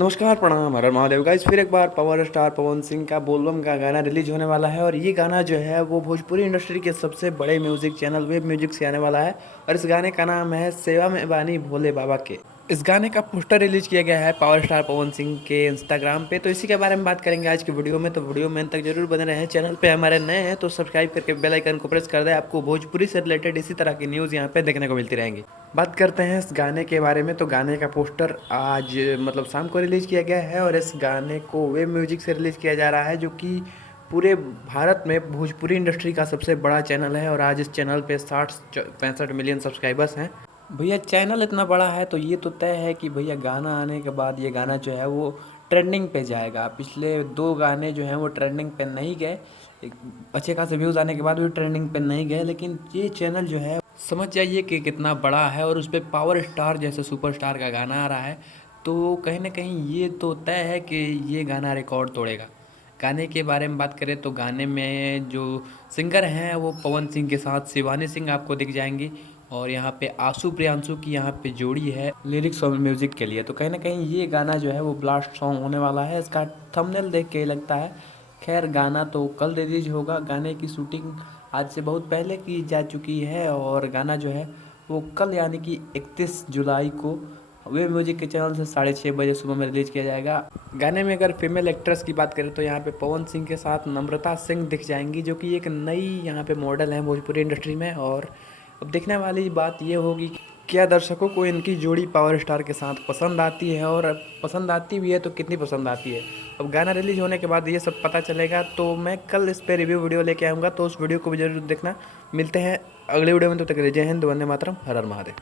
नमस्कार, प्रणाम, हर हर महादेव गाइस। फिर एक बार पावर स्टार पवन सिंह का बोलबम का गाना रिलीज होने वाला है और ये गाना जो है वो भोजपुरी इंडस्ट्री के सबसे बड़े म्यूजिक चैनल वेब म्यूजिक से आने वाला है। और इस गाने का नाम है सेवा में बानी भोले बाबा के। इस गाने का पोस्टर रिलीज किया गया है पावर स्टार पवन सिंह के इंस्टाग्राम पे। तो इसी के बारे में बात करेंगे आज की वीडियो में। तो वीडियो में अंत तक जरूर बने रहें। चैनल पे हमारे नए हैं तो सब्सक्राइब करके बेल आइकन को प्रेस कर दें। आपको भोजपुरी से रिलेटेड इसी तरह की न्यूज़ यहाँ पे देखने को मिलती रहेंगी। बात करते हैं इस गाने के बारे में। तो गाने का पोस्टर आज मतलब शाम को रिलीज़ किया गया है और इस गाने को वेब म्यूजिक से रिलीज़ किया जा रहा है, जो कि पूरे भारत में भोजपुरी इंडस्ट्री का सबसे बड़ा चैनल है। और आज इस चैनल पे 60-65 मिलियन सब्सक्राइबर्स हैं। भैया चैनल इतना बड़ा है तो ये तो तय है कि भैया गाना आने के बाद ये गाना जो है वो ट्रेंडिंग पे जाएगा। पिछले 2 गाने जो हैं वो ट्रेंडिंग पे नहीं गए, अच्छे खासे व्यूज़ आने के बाद भी ट्रेंडिंग पे नहीं गए। लेकिन ये चैनल जो है समझ जाइए कि कितना बड़ा है और उस पर पावर स्टार जैसे सुपरस्टार का गाना आ रहा है। तो कहीं ना कहीं ये तो तय है कि ये गाना रिकॉर्ड तोड़ेगा। गाने के बारे में बात करें तो गाने में जो सिंगर हैं वो पवन सिंह के साथ शिवानी सिंह आपको दिख जाएंगी। और यहाँ पे आशु प्रियांशु की यहाँ पे जोड़ी है लिरिक्स और म्यूज़िक के लिए। तो कहीं ना कहीं ये गाना जो है वो ब्लास्ट सॉन्ग होने वाला है। इसका थंबनेल देख के लगता है। खैर गाना तो कल रिलीज होगा। गाने की शूटिंग आज से बहुत पहले की जा चुकी है और गाना जो है वो कल यानी कि 31 जुलाई को वेब म्यूजिक के चैनल से 6:30 बजे सुबह में रिलीज़ किया जाएगा। गाने में अगर फीमेल एक्ट्रेस की बात करें तो यहाँ पे पवन सिंह के साथ नम्रता सिंह दिख जाएंगी, जो कि एक नई यहाँ पे मॉडल है भोजपुरी इंडस्ट्री में। और अब देखने वाली बात ये होगी कि क्या दर्शकों को इनकी जोड़ी पावर स्टार के साथ पसंद आती है, और पसंद आती भी है तो कितनी पसंद आती है। अब गाना रिलीज होने के बाद ये सब पता चलेगा। तो मैं कल इस पर रिव्यू वीडियो लेके आऊँगा, तो उस वीडियो को भी जरूर देखना। मिलते हैं अगले वीडियो में। तो तक जय हिंद, वंदे मातरम, हर हर महादेव।